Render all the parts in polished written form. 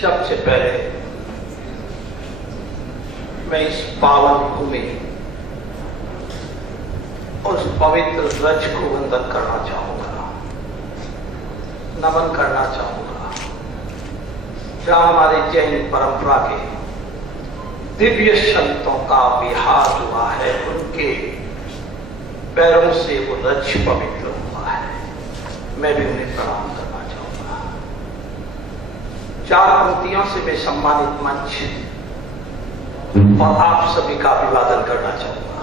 सबसे पहले मैं इस पावन भूमि उस पवित्र रज को वंदन करना चाहूंगा, नमन करना चाहूंगा, जहां हमारे जैन परंपरा के दिव्य संतों का विहार हुआ है, उनके पैरों से वो रज पवित्र हुआ है। मैं भी उन्हें प्रणाम करना चाहूंगा। 4 पंक्तियों से मैं सम्मानित मंच और आप सभी का अभिवादन करना चाहूंगा।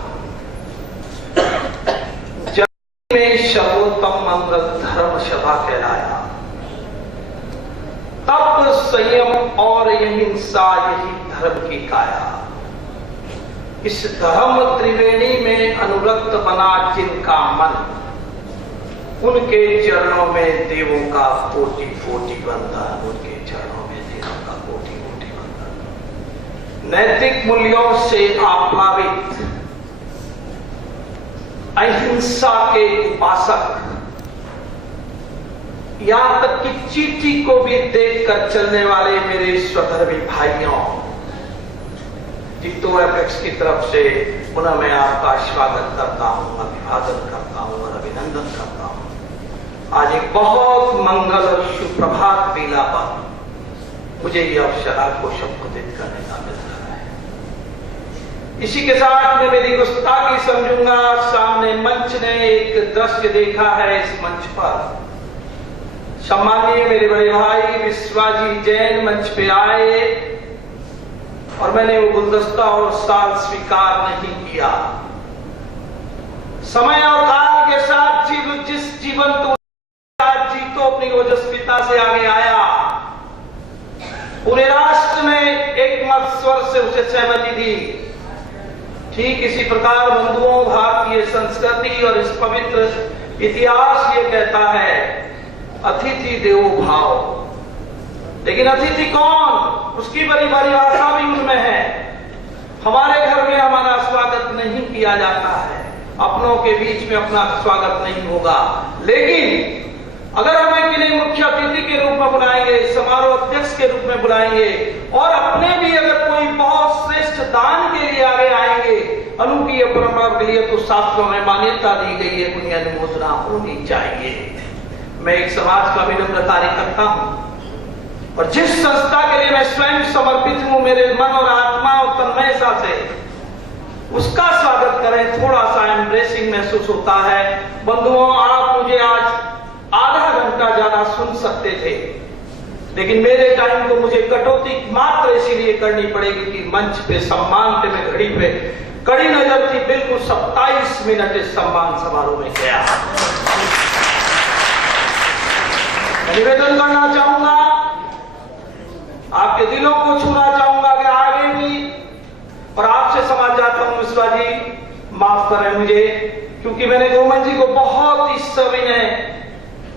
जग में सर्वोत्तम मंगल धर्म सभा कहलाया, तप संयम और अहिंसा यही धर्म की काया। इस धर्म त्रिवेणी में अनुरक्त बना जिनका मन, उनके चरणों में देवों का कोटि कोटि वंदन। उनके चरणों में देवों का कोटि कोटि वंदन। नैतिक मूल्यों से आप्लावित, अहिंसा के उपासक, यहां तक कि चींटी को भी देखकर चलने वाले मेरे स्वधर्मी भाइयों, जीतो एपेक्स की तरफ से पुनः मैं आपका स्वागत करता हूं, अभिवादन करता हूं और अभिनंदन करता हूं। आज एक बहुत मंगल और सुप्रभात बेला पर मुझे यह अवसर आपको संबोधित करने का मिल रहा है। इसी के साथ मैं मेरी गुस्ताखी समझूंगा। सामने मंच ने एक दृश्य देखा है। इस मंच पर सम्माननीय मेरे बड़े भाई विश्वाजी जैन मंच पे आए और मैंने वो गुलदस्ता और साल स्वीकार नहीं किया। समय और काल के साथ जिस जीवन तो जीतो अपनी ओजस्विता से आगे आया, पूरे राष्ट्र ने एक मत स्वर से उसे सहमति दी। ठीक इसी प्रकार बंधुओं, भारतीय संस्कृति और इस पवित्र इतिहास ये कहता है अतिथि देवो भाव। लेकिन अतिथि कौन, उसकी बड़ी परिभाषा भी उनमें है। हमारे घर में हमारा स्वागत नहीं किया जाता है, अपनों के बीच में अपना स्वागत नहीं होगा। लेकिन अगर हमें किन्हीं मुख्य अतिथि के रूप में बुलाएंगे, समारोह अध्यक्ष के रूप में बुलाएंगे और अपने भी अगर कोई बहुत श्रेष्ठ दान के लिए आगे आएंगे, अनूठी परंपरा के लिए तो शास्त्रों में मान्यता दी गई है, उनकी अनुमोदना होनी चाहिए। मैं एक समाज का विनम्र कार्य करता हूं और जिस संस्था के लिए मैं स्वयं समर्पित हूं, मेरे मन और आत्मा और तन्मयता से उसका स्वागत करें, थोड़ा सा एम्ब्रेसिंग महसूस होता है। बंधुओं, आप मुझे आज आधा घंटा ज्यादा सुन सकते थे, लेकिन मेरे टाइम को मुझे कटौती मात्र इसीलिए करनी पड़ेगी कि मंच पे सम्मान पे मैं घड़ी पे कड़ी नजर थी। बिल्कुल 27 मिनट इस सम्मान समारोह में गया। निवेदन करना चाहूंगा, आपके दिलों को छूना चाहूंगा कि आगे भी, और आपसे समझ जाता हूं विश्वा जी, माफ करें मुझे, क्योंकि मैंने गोमन जी को बहुत इस सविनय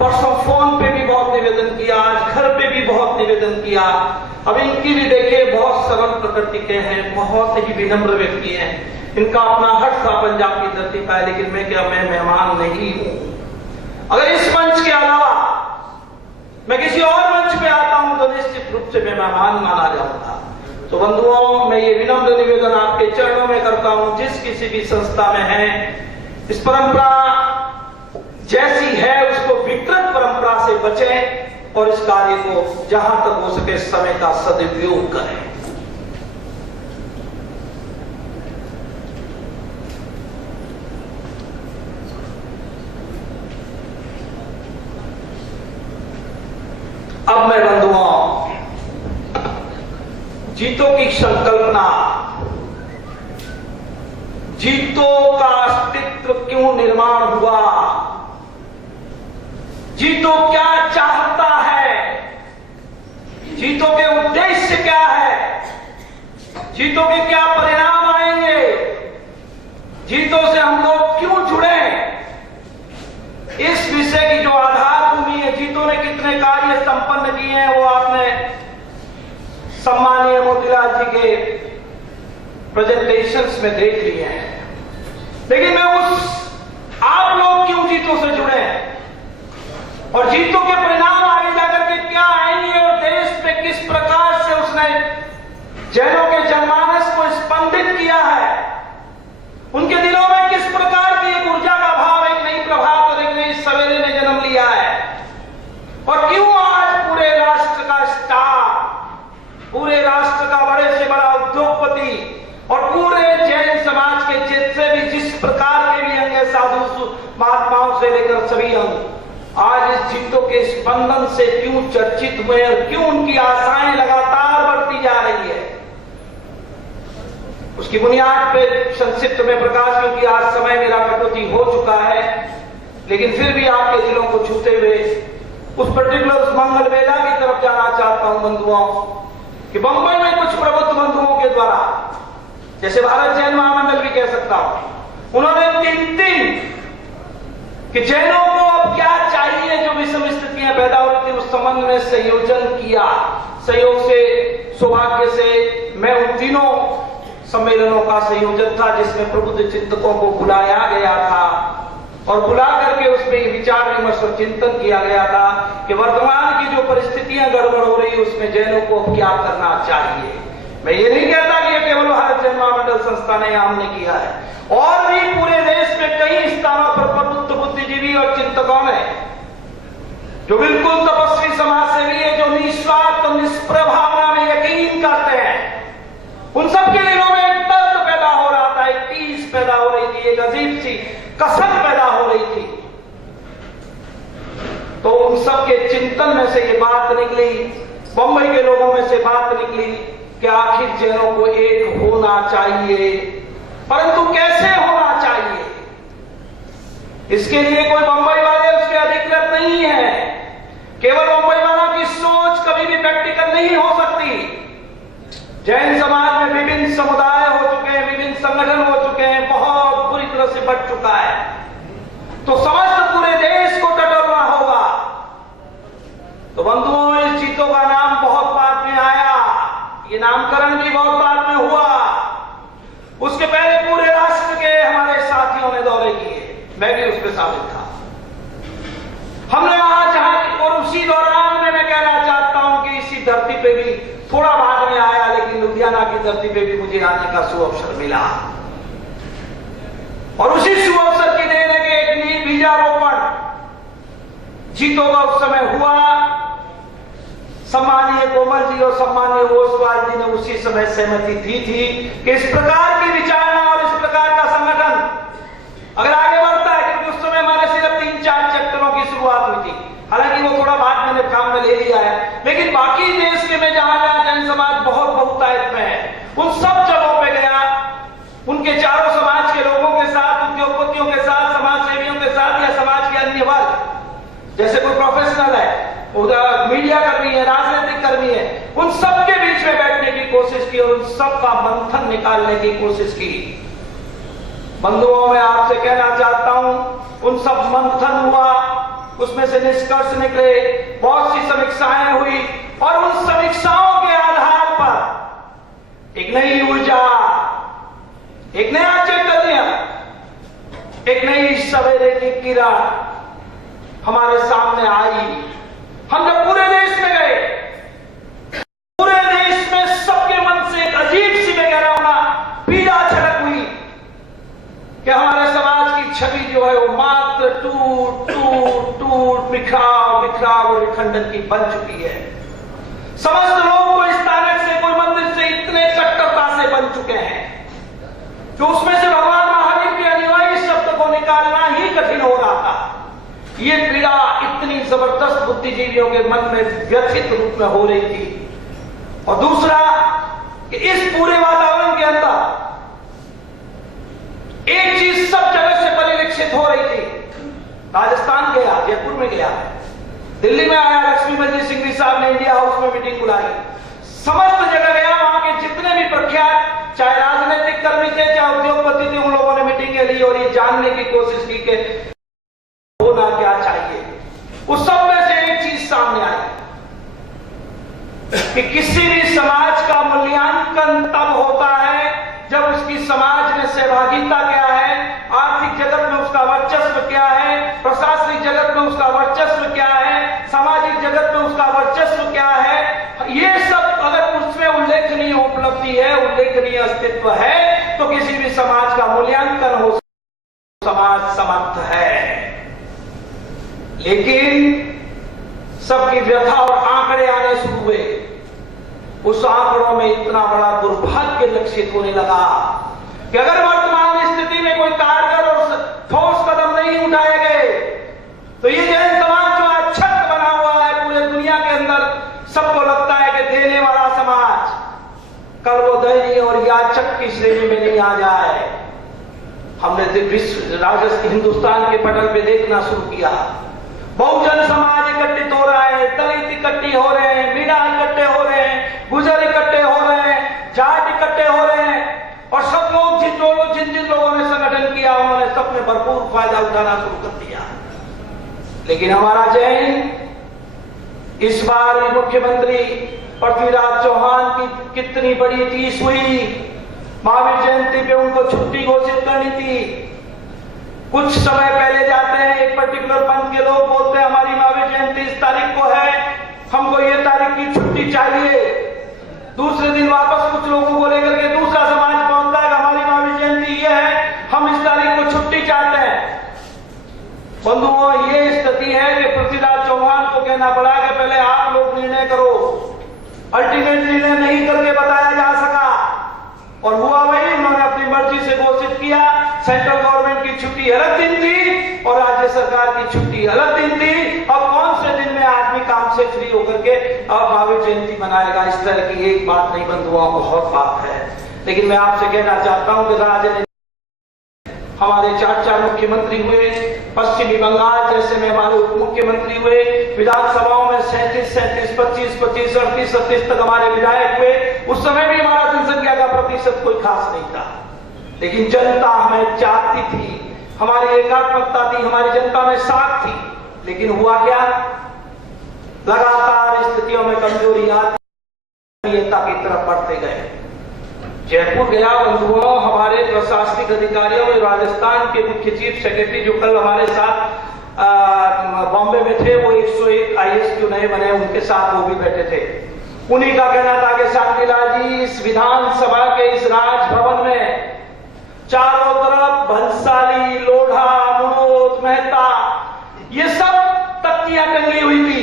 परसों फोन पे भी बहुत निवेदन किया, आज घर पे भी बहुत निवेदन किया। अब इनकी भी देखिए बहुत सरल प्रकृति के हैं, बहुत ही विनम्र व्यक्ति हैं, इनका अपना हट था पंजाब की धरती का, लेकिन मैं मेहमान नहीं हूं। अगर इस मंच के अलावा मैं किसी और मंच पे आता हूं तो निश्चित रूप से मैं मेहमान माना जाऊंगा। तो बंधुओं, मैं ये विनम्र निवेदन आपके चरणों में करता हूं, जिस किसी भी संस्था में है, इस परंपरा जैसी है उसको विकृत परंपरा से बचें और इस कार्य को जहां तक हो सके समय का सदुपयोग करें। अब मैं बंधुओं, जीतो की संकल्पना, जीतो का अस्तित्व क्यों निर्माण हुआ, जीतो क्या चाहता है, जीतो के उद्देश्य क्या है, जीतो के क्या परिणाम आएंगे, जीतो से हम लोग क्यों जुड़े, इस विषय की जो आधार भूमि है, जीतो ने कितने कार्य संपन्न किए हैं, वो आपने सम्मानीय मोतीलाल जी के प्रेजेंटेशंस में देख लिए हैं। लेकिन मैं आप लोग क्यों जीतो से जुड़े हैं और जीतों के परिणाम आगे जाकर के क्या आएंगे और देश पे किस प्रकार जैनों के जनमानस को स्पंदित किया है। उनके दिलों में किस प्रकार की एक ऊर्जा का भाव, एक नई प्रभात और एक नई सवेरे ने जन्म लिया है। और क्यों आज पूरे राष्ट्र का स्टार, पूरे राष्ट्र का बड़े से बड़ा उद्योगपति और पूरे जैन समाज के जिस प्रकार के भी अंग साधु महात्माओं से लेकर सभी अंग आज इस जीतों के स्पंदन से क्यों चर्चित हुए और क्यों उनकी आशाएं लगातार बढ़ती जा रही है, उसकी बुनियाद पे संक्षिप्त में प्रकाश, क्योंकि आज समय मेरा कटौती हो चुका है, लेकिन फिर भी आपके दिलों को छूते हुए उस पर्टिकुलर मंगल वेला की तरफ जाना चाहता हूं बंधुओं, कि बंबई में कुछ प्रबुद्ध बंधुओं के द्वारा, जैसे भारत जैन महामंडल भी कह सकता हूं, उन्होंने तीन कि जैनों को अब क्या चाहिए, जो विषम स्थितियां पैदा हो रही थी उस संबंध में संयोजन किया। सहयोग से, सौभाग्य से मैं उन तीनों सम्मेलनों का संयोजक था जिसमें प्रबुद्ध चिंतकों को बुलाया गया था और बुला करके उसमें विचार विमर्श और चिंतन किया गया था कि वर्तमान की जो परिस्थितियां गड़बड़ हो रही है उसमें जैनों को अब क्या करना चाहिए। मैं ये नहीं कहता कि यह केवल भारत जैन महामंडल संस्था ने हमने किया है, और भी पूरे देश में कई स्थानों पर प्रबुद्ध बुद्धिजीवी और चिंतकों ने, जो बिल्कुल तपस्वी समाज सेवी है, जो निस्वार्थ और निष्प्रभ भावना में यकीन करते हैं, उन सबके दिलों में एक दर्द पैदा हो रहा था, एक टीस पैदा हो रही थी, एक अजीब सी कसक पैदा हो रही थी। तो उन सबके चिंतन में से ये बात निकली, बंबई के लोगों में से बात निकली कि आखिर जैनों को एक होना चाहिए, परंतु कैसे होना चाहिए। इसके लिए कोई बंबई वाले उसके अधिकृत नहीं है, केवल बंबई वाला की सोच कभी भी प्रैक्टिकल नहीं हो सकती। जैन समाज में विभिन्न समुदाय हो चुके हैं, विभिन्न संगठन हो चुके हैं, बहुत बुरी तरह से बढ़ चुका है, तो समस्त पूरे देश को टटोलना होगा। तो बंधुओं, इस जीतों का नाम बहुत बाद में आया, ये नामकरण भी बहुत बाद में हुआ, उसके पहले पूरे राष्ट्र के हमारे साथियों ने दौरे किए, मैं भी उसमें शामिल था। हमने वहां जहां, और उसी दौरान में मैं कहना चाहता हूं कि इसी धरती पे भी थोड़ा बाद में आया, लेकिन लुधियाना की धरती पे भी मुझे आने का सुअवसर मिला, और उसी सुअवसर की देन है कि एक बीजारोपण जीतों का उस समय हुआ। सम्मानीय कोमल जी और सम्मानीय ओसवाल जी ने उसी समय सहमति दी थी कि इस प्रकार की विचारना और इस प्रकार का संगठन अगर आगे बढ़ता है, क्योंकि उस समय हमारे सिर्फ 3-4 चैप्टरों की शुरुआत हुई थी, हालांकि वो थोड़ा बाद मैंने काम में ले लिया है, लेकिन बाकी देश के में जहां जहां जैन समाज बहुत बहुतायत में है, उन सब जगहों पे गया, उनके चारों समाज के लोगों के साथ, उद्योगपतियों के साथ, समाज सेवियों के साथ, या समाज के अन्य वर्ग, जैसे कोई प्रोफेशनल है, मीडिया कर्मी है, राजनीतिक कर्मी है, उन सबके बीच में बैठने की कोशिश की और उन सब का मंथन निकालने की कोशिश की। बंधुओं, मैं आपसे कहना चाहता हूं, उन सब मंथन हुआ, उसमें से निष्कर्ष निकले, बहुत सी समीक्षाएं हुई, और उन समीक्षाओं के आधार पर एक नई ऊर्जा, एक नया चैतन्य, एक नई सवेरे की किरण हमारे सामने आई। हम जब पूरे देश में गए, पूरे देश में सबके मन से एक अजीब सी मैं कह रहा हूं ना, पीड़ा झलक हुई कि हमारे समाज की छवि जो है वो मात्र टूट टूट टूट, बिखराव बिखराव और विखंडन की बन चुकी है। समस्त लोग कोई स्थानक से, कोई मंदिर से इतने कट्टरता से बन चुके हैं कि उसमें से भगवान महावीर के अनुयायी शब्द को निकालना ही कठिन हो रहा था। ये पीड़ा इतनी जबरदस्त बुद्धिजीवियों के मन में व्यथित रूप में हो रही थी। और दूसरा कि इस पूरे वातावरण के अंदर एक चीज सब जगह से परिलक्षित हो रही थी। राजस्थान गया, जयपुर में गया, दिल्ली में आया, लक्ष्मी मंदिर सिंघवी साहब ने इंडिया हाउस में मीटिंग बुलाई, समस्त जगह गया, वहां के जितने भी प्रख्यात चाहे राजनीतिक कर्मी थे चाहे उद्योगपति थे, उन लोगों ने मीटिंगें ली और ये जानने की कोशिश की कि होना क्या चाहिए। उस सब में से एक चीज सामने आई कि किसी भी समाज का मूल्यांकन तब होता है जब उसकी समाज में सहभागिता क्या है, आर्थिक जगत में उसका वर्चस्व क्या है, प्रशासनिक जगत में उसका वर्चस्व क्या है, सामाजिक जगत में उसका वर्चस्व क्या है। ये सब अगर उसमें उल्लेखनीय उपलब्धि उल्लेखनीय अस्तित्व है तो किसी भी समाज का मूल्यांकन हो, समाज समर्थ है। लेकिन सबकी व्यथा और आंकड़े आने शुरू हुए। उस आंकड़ों में इतना बड़ा दुर्भाग्य लक्षित होने लगा कि अगर वर्तमान स्थिति में कोई कारगर और ठोस कदम नहीं उठाए गए तो ये जैन समाज जो आज छत बना हुआ है पूरे दुनिया के अंदर, सबको लगता है कि देने वाला समाज, कल वो दैनीय और याचक की श्रेणी में नहीं आ जाए। हमने विश्व हिंदुस्तान के पटल पे देखना शुरू किया, बहुजन समाज इकट्ठित हो रहा है, दलित इकट्ठी हो रहे हैं, मीणा इकट्ठे हो रहे हैं, गुजर इकट्ठे हो रहे हैं, जाट इकट्ठे हो रहे हैं, और सब लोग जिन लोगों ने संगठन किया उन्होंने सबने भरपूर फायदा उठाना शुरू कर दिया। लेकिन हमारा जैन इस बार मुख्यमंत्री पृथ्वीराज चौहान की कितनी बड़ी टीस हुई, महावीर जयंती पे उनको छुट्टी घोषित करनी थी। कुछ समय पहले जाते हैं एक पर्टिकुलर पंथ के लोग बोलते हैं हमारी महावीर जयंती इस तारीख को है, हमको ये तारीख की छुट्टी चाहिए। दूसरे दिन वापस कुछ लोगों को लेकर के दूसरा समाज पहुंचता है हमारी महावीर जयंती ये है, हम इस तारीख को छुट्टी चाहते हैं। बंधुओं, ये स्थिति है कि पृथ्वीराज चौहान को कहना पड़ा कि पहले आप लोग निर्णय करो। अल्टीमेट निर्णय नहीं करके बताया जा सका और हुआ वही, उन्होंने अपनी मर्जी से घोषित किया। सेंट्रल गवर्नमेंट की छुट्टी अलग दिन थी और राज्य सरकार की छुट्टी अलग दिन थी। अब कौन से दिन में आदमी काम से फ्री होकर के अब महावीर जयंती मनाएगा? इस तरह की एक बात नहीं बंधुओं, बहुत बात है। लेकिन मैं आपसे कहना चाहता हूं कि राज्य हमारे 4 मुख्यमंत्री हुए, पश्चिमी बंगाल जैसे में हमारे उप मुख्यमंत्री हुए, विधानसभाओं में 37, 25, 38 तक हमारे विधायक हुए। उस समय भी हमारा जनसंख्या का प्रतिशत कोई खास नहीं था, लेकिन जनता हमें चाहती थी, हमारी एकात्मकता थी, हमारी जनता में साख थी। लेकिन हुआ क्या? लगातार स्थितियों में कमजोरी आती की तरफ बढ़ते गए। जयपुर गया बंधुओं, हमारे प्रशासनिक अधिकारियों में राजस्थान के मुख्य चीफ सेक्रेटरी जो कल हमारे साथ बॉम्बे में थे, वो 101 IAS जो नए बने उनके साथ वो भी बैठे थे। उन्हीं का कहना था कि शांतिलाल जी, इस विधानसभा के इस राजभवन में चारों तरफ भंसाली, लोढ़ा, मनोज, मेहता, ये सब तख्तियां टंगी हुई थी।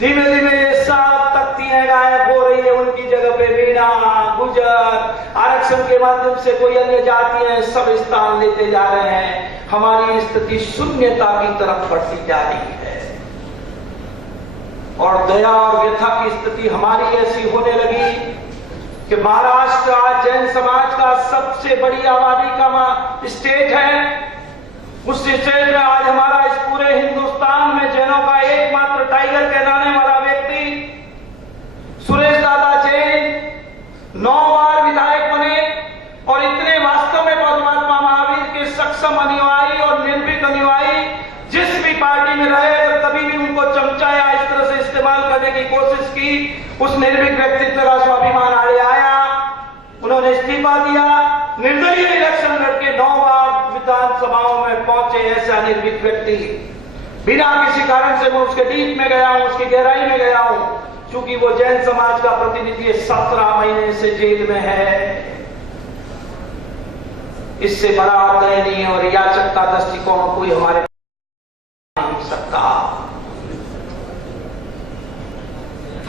धीमे धीमे ये सब तख्तियां गायब हो रही है, उनकी जगह पे मीणा, गुजर, आरक्षण के माध्यम से कोई अन्य जातियां सब स्थान लेते जा रहे हैं। हमारी स्थिति शून्यता की तरफ बढ़ती जा रही है और दया और व्यथा की स्थिति हमारी ऐसी होने लगी कि महाराष्ट्र आज जैन समाज का सबसे बड़ी आबादी का स्टेट है। उस स्टेट में आज हमारा इस पूरे हिंदुस्तान में जैनों का एकमात्र टाइगर कहलाने वाला व्यक्ति सुरेश दादा जैन 9 बार विधायक बने और इतने वास्तव में परमात्मा महावीर के सक्षम अनुयायी और निर्भीक अनुयायी जिस भी पार्टी में रहे, अगर कभी भी उनको चमचा या इस तरह से इस्तेमाल करने की कोशिश की, उस निर्भीक व्यक्तित्व का स्वाभिमान आड़े आया। उन्होंने इस्तीफा दिया, निर्दलीय इलेक्शन लड़के 9 बार विधानसभाओं में पहुंचे। ऐसा निर्भीक व्यक्ति, बिना किसी कारण से मैं उसके डीप में गया हूं, उसकी गहराई में गया हूं, क्योंकि वो जैन समाज का प्रतिनिधि 17 महीने से जेल में है। इससे बड़ा दयनीय और याचक का दृष्टिकोण कोई हमारे नहीं सकता।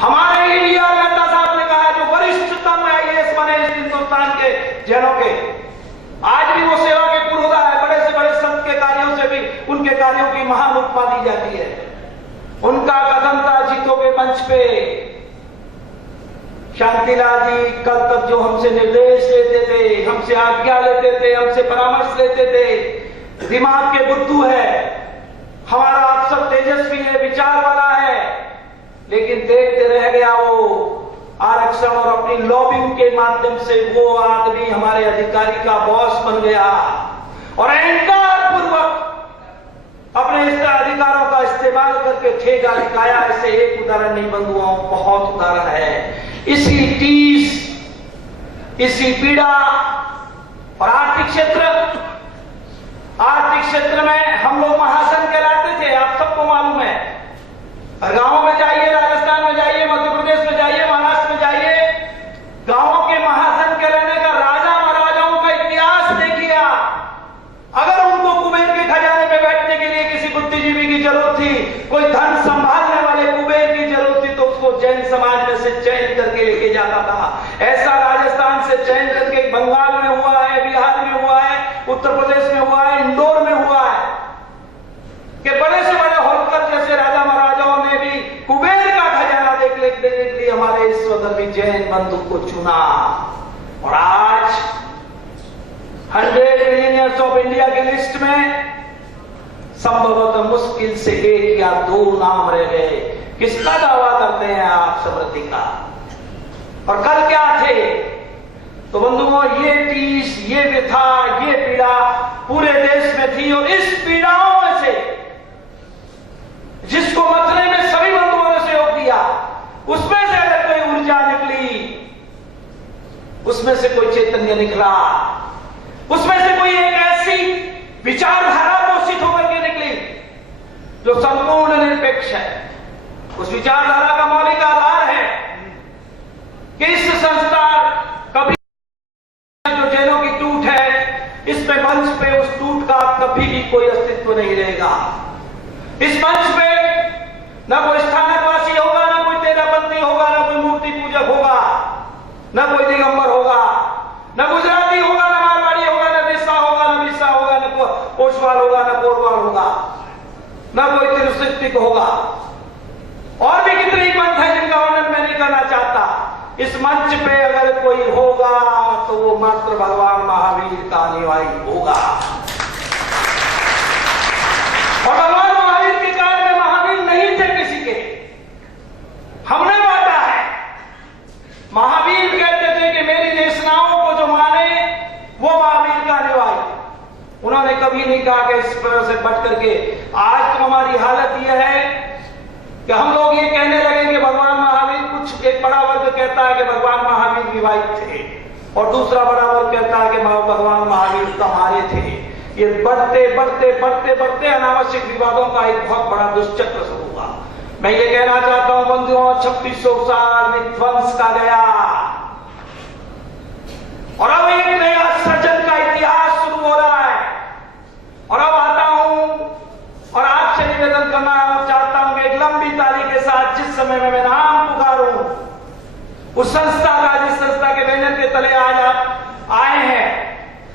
हमारे इंडिया मेहता साहब ने कहा, जो वरिष्ठतम IAS बने इस हिंदुस्तान के जैनों के, आज भी वो सेवा के पुरोधा है। बड़े से बड़े संत के कार्यों से भी उनके कार्यों की महान उपमा दी जाती है। उनका कदम था जीतों के मंच पे। शांतिलाल जी कल तक जो हमसे निर्देश लेते थे, हमसे आज्ञा लेते थे, हमसे परामर्श लेते थे, दिमाग के बुद्धू है, हमारा अफसर तेजस्वी है, विचार वाला है, लेकिन देखते रह गया वो आरक्षण और अपनी लॉबिंग के माध्यम से वो आदमी हमारे अधिकारी का बॉस बन गया और अहंकार पूर्वक अपने इस अधिकारों का इस्तेमाल करके ठेगा लिखाया। ऐसे एक उदाहरण नहीं बंधुओं, बहुत उदाहरण है। इसी टीस, इसी पीड़ा और आर्थिक क्षेत्र में हम लोग महाजन कहलाते थे, आप सबको मालूम है। और गांवों में जाइए, राजस्थान में जाइए, मध्य प्रदेश में जाइए, महाराष्ट्र में जाइए, गांवों के महाजन कोई धन संभालने वाले कुबेर की जरूरत थी तो उसको जैन समाज में से चयन करके लेके जाता था। ऐसा राजस्थान से चयन करके बंगाल में हुआ है, बिहार में हुआ है, उत्तर प्रदेश में हुआ है, इंदौर में हुआ है कि बड़े से बड़े होलकर जैसे राजा महाराजाओं ने भी कुबेर का खजाना देखने के लिए हमारे इस स्वधर्मी जैन बंधु को चुना। और आज 100 बिलियनियर्स ऑफ इंडिया की लिस्ट में संभवतः मुश्किल से 1 या 2 नाम रह गए। किसका दावा करते हैं आप समृद्धि का? और कल क्या थे? तो बंधुओं, ये टीस, ये व्यथा, ये पीड़ा पूरे देश में थी। और इस पीड़ाओं में से जिसको मतने में सभी बंधुओं ने सहयोग दिया, उसमें से अगर कोई ऊर्जा निकली, उसमें से कोई चैतन्य निकला, उसमें से कोई एक ऐसी विचारधारा पोषित होकर के निकली जो संपूर्ण निरपेक्ष है। उस विचारधारा का मौलिक आधार है कि इस संस्था कभी जो जैनों की टूट है, इसमें मंच पे उस टूट का कभी भी कोई अस्तित्व नहीं रहेगा। इस मंच पे न कोई स्थानकवासी होगा, न कोई तेरापंथी होगा, न कोई मूर्ति पूजक होगा, न कोई दिगंबर होगा, न गुजराती होगा, न मारवाड़ी होगा, न देसा होगा, न बिस्सा होगा, न पोशवाल होगा, न कोरवाल होगा, न कोई तिरुसिक होगा। और भी कितने पंथ है जिनका वर्णन मैं नहीं करना चाहता। इस मंच पे अगर कोई होगा तो वो मात्र भगवान महावीर का अनुयायी होगा। और भगवान महावीर के काल में महावीर नहीं थे किसी के, हमने बांटा है। महावीर कहते थे कि मेरी देशनाओं को जो माने वो महावीर का अनुयायी। उन्होंने कभी नहीं कहा कि इस तरह से बट करके। आज तो हमारी हालत यह है कि हम लोग ये कहने लगे कि भगवान महावीर, कुछ एक बड़ा वर्ग कहता है कि भगवान महावीर विवाहित थे और दूसरा बड़ा वर्ग कहता है कि भगवान महावीर कमारे थे। ये बढ़ते बढ़ते बढ़ते बढ़ते अनावश्यक विवादों का एक बहुत बड़ा दुष्चक्र शुरू हुआ। मैं ये कहना चाहता हूं बंधुओं, 2600 साल विध्वंस का गया और अब एक नया सृजन का इतिहास शुरू हो रहा है। और अब आता हूं और आपसे निवेदन करना चाहता हूं कि एक लंबी ताली के साथ जिस समय में मैं नाम पुकारूं उस संस्था का, जिस संस्था के बैनर के तले आज आप आए हैं,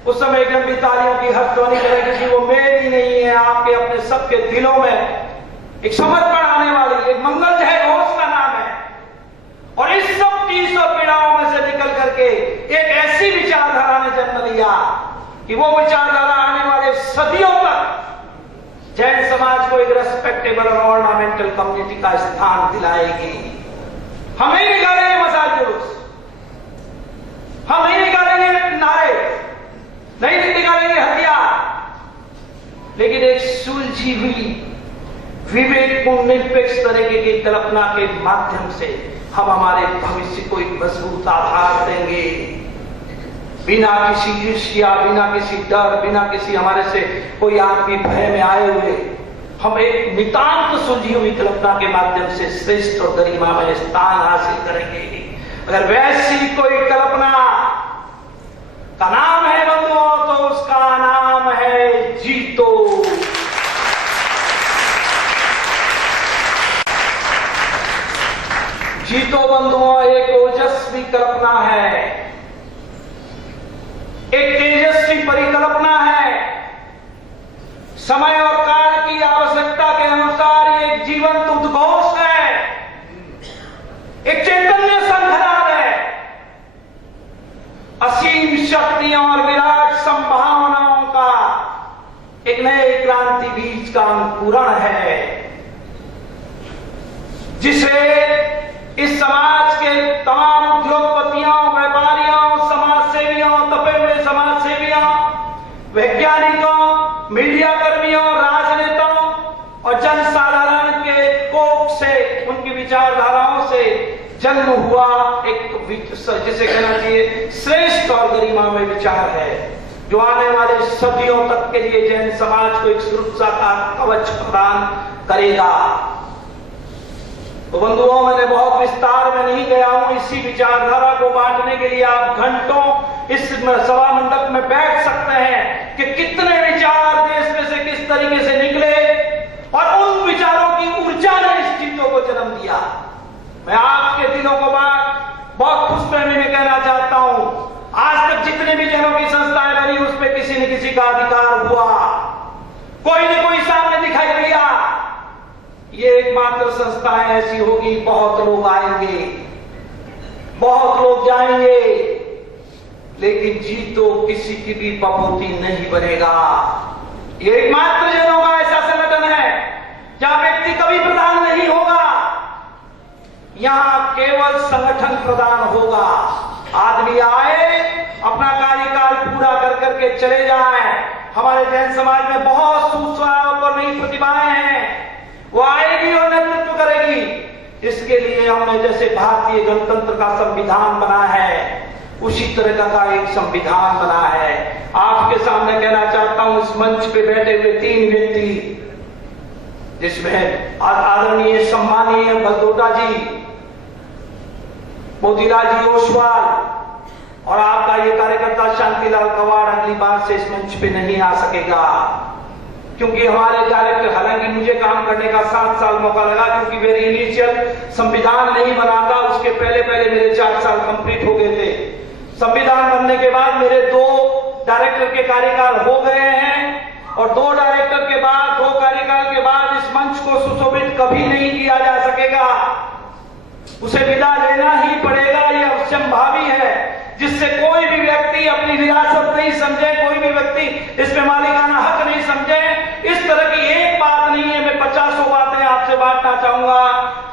उस समय एक लंबी तालियों की हथध्वनि करेगी कि वो मेरी नहीं है, आपके अपने सबके दिलों में एक समर्पण आने वाली एक मंगल जय घोष का नाम है। और इस सब टीस और पीड़ाओं में से निकल करके एक ऐसी विचारधारा ने जन्म लिया कि वो विचारधारा आने वाले सदियों तक जैन समाज को एक रेस्पेक्टेबल और ऑर्नामेंटल कम्युनिटी का स्थान दिलाएगी। हम नहीं निकालेंगे मसाल जुलूस, हम नहीं निकालेंगे नारे, नहीं निकालेंगे हथियार, लेकिन एक सुलझी हुई विवेकपूर्ण निरपेक्ष तरीके की कल्पना के माध्यम से हम हमारे भविष्य को एक मजबूत आधार देंगे। बिना किसी ईर्ष्या, बिना किसी डर, बिना किसी हमारे से कोई आदमी भय में आए हुए हम एक नितांत सुलझी हुई कल्पना के माध्यम से श्रेष्ठ और गरिमा में स्थान हासिल करेंगे। अगर वैसी कोई कल्पना का नाम है बंधुओं तो उसका नाम है जीतो। जीतो बंधुओं एक ओजस्वी कल्पना है, एक तेजस्वी परिकल्पना है। समय और काल की आवश्यकता के अनुसार एक जीवंत उद्घोष है, एक चैतन्य संघनाद है। असीम शक्तियों और विराट संभावनाओं का एक नए क्रांति बीज का अंकुरण है, जिसे इस समाज के तमाम उद्योगपतियों, व्यापारियों, समाजसेवियों, तपे हुए समाजसेवियों, वैज्ञानिकों, मीडिया कर्मियों, राजनेताओं और जनसाधारण के कोप से, उनकी विचारधाराओं से जन्म हुआ एक जिसे कहना चाहिए श्रेष्ठ और गरिमामय विचार है, जो आने वाले सदियों तक के लिए जैन समाज को एक सुरक्षा का कवच प्रदान करेगा। तो बंधुओं, मैंने बहुत विस्तार में नहीं गया हूं। इसी विचारधारा को बांटने के लिए आप घंटों इस सभा मंडप में बैठ सकते हैं कि कितने विचार देश में से किस तरीके से निकले और उन विचारों की जन्म दिया। मैं आपके दिलों को बहुत खुश फहमी में कहना चाहता हूं, आज तक जितने भी जनों की संस्थाएं बनी उस पर किसी न किसी का अधिकार हुआ, कोई न कोई सामने दिखाई दिया। ये एकमात्र संस्थाएं ऐसी होगी, बहुत लोग आएंगे, बहुत लोग जाएंगे, लेकिन जीतो किसी की भी पपोती नहीं बनेगा। ये एकमात्र जनों का ऐसा संगठन है जहां व्यक्ति कभी प्रधान नहीं होगा, यहां केवल संगठन प्रधान होगा। आदमी आए, अपना कार्यकाल पूरा कर करके चले जाए। हमारे जैन समाज में बहुत सूचनाओं और नई प्रतिभाएं हैं, वो आएगी और नेतृत्व करेगी। इसके लिए हमने जैसे भारतीय गणतंत्र का संविधान बना है, उसी तरह का एक संविधान बना है। आपके सामने कहना चाहता हूं, इस मंच पे बैठे हुए 3 व्यक्ति, जिसमें आदरणीय सम्मानीय बलदोटा जी, मोतीलाल जी ओसवाल और आपका ये कार्यकर्ता शांतिलाल कवाड़ अगली बार से इस मंच पे नहीं आ सकेगा, क्योंकि हमारे डायरेक्टर, हालांकि मुझे काम करने का 7 साल मौका लगा, क्योंकि मेरी इनिशियल संविधान नहीं बना था, उसके पहले मेरे 4 साल कंप्लीट हो गए थे। संविधान बनने के बाद मेरे 2 डायरेक्टर के कार्यकाल हो गए हैं, और 2 डायरेक्टर के बाद 2 कार्यकाल के बाद इस मंच को सुशोभित कभी नहीं किया जा सकेगा, उसे विदा लेना ही पड़ेगा। यह अवश्यंभावी है, जिससे कोई भी व्यक्ति अपनी विरासत नहीं समझे, कोई भी व्यक्ति इसमें मालिकाना हक नहीं समझे। इस तरह की एक बात नहीं है, मैं 50 बातें आपसे बांटना चाहूंगा।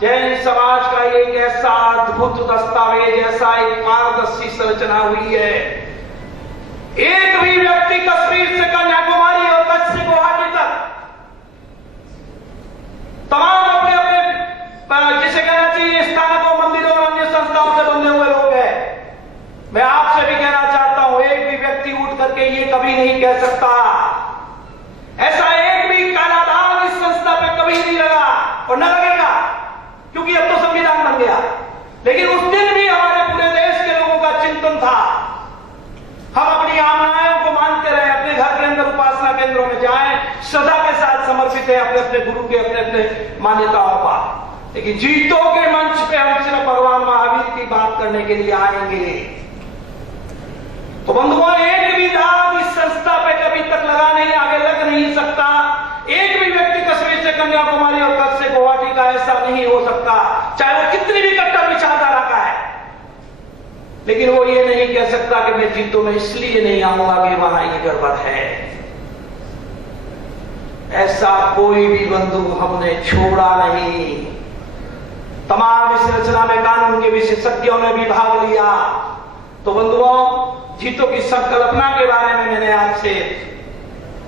जैन समाज का एक ऐसा अद्भुत दस्तावेज, ऐसा एक पारदर्शी संरचना हुई है। एक भी व्यक्ति कश्मीर से कन्याकुमारी और कच्छ से गुवाहाटी तक तमाम अपने जिसे कहना चाहिए स्थानकों, मंदिरों और अन्य संस्थाओं से बंधे हुए लोग हैं। मैं आपसे भी कहना चाहता हूं, एक भी व्यक्ति उठ करके ये कभी नहीं कह सकता, ऐसा एक भी काला दाग इस संस्था पे कभी नहीं लगा और न लगेगा, क्योंकि अब तो संविधान बन गया। लेकिन उस दिन भी हमारे पूरे देश के लोगों का चिंतन था, हम अपनी आमनाओं को मानते रहे, अपने घर के अंदर उपासना केंद्रों में जाएं, श्रद्धा के साथ समर्पित है अपने अपने गुरु के, अपने अपने मान्यताओं का। लेकिन जीतों के मंच पे हम सिर्फ भगवान महावीर की बात करने के लिए आएंगे। तो बंधुओं, एक भी दाग इस संस्था पे कभी तक लगा नहीं, आगे लग नहीं सकता। एक भी व्यक्ति कश्मीर से कन्याकुमारी और कच्छ से गुवाहाटी का ऐसा नहीं हो सकता, चाहे वो कितनी भी कट्टर विचारधारा का है। लेकिन वो ये नहीं कह सकता कि मैं जीतों में इसलिए नहीं आऊंगा कि वहां ये गड़बड़ है। ऐसा कोई भी बंधु हमने छोड़ा नहीं। तमाम इस रचना में कानून के विशेषज्ञों ने भी भाग लिया। तो बंधुओं, जीतों की संकल्पना के बारे में मैंने आपसे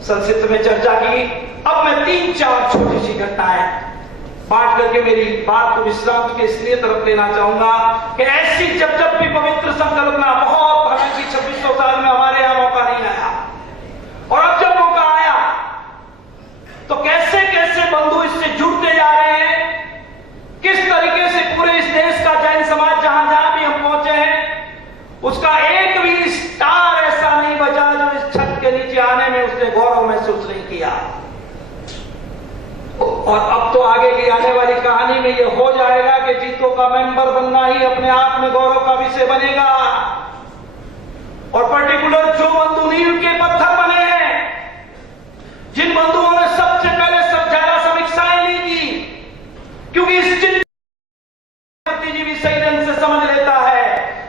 संक्षिप्त में चर्चा की। अब मैं 3-4 छोटी सी घटनाएं बांट करके मेरी बात को विश्राम के इसलिए तरफ लेना चाहूंगा कि ऐसी जब भी पवित्र संकल्पना, बहुत हालांकि 2600 साल में हमारे यहां मौका नहीं आया, और अब जब मौका आया तो कैसे कैसे बंधु इससे जुड़ते जा रहे हैं, किस तरीके से पूरे इस देश का जैन समाज जहां जहां भी हम पहुंचे हैं, उसका एक भी स्टार ऐसा नहीं बचा जो इस छत के नीचे आने में उसने गौरव महसूस नहीं किया। और अब तो आगे की आने वाली कहानी में यह हो जाएगा कि जीतों का मेंबर बनना ही अपने आप में गौरव का विषय बनेगा। और पर्टिकुलर जो बंधु नींव के पत्थर बने हैं, जिन बंधुओं ने सबसे पहले ज्यादा समीक्षाएं ली थी, क्योंकि इस व्यक्ति जी भी सही ढंग से समझ लेता है,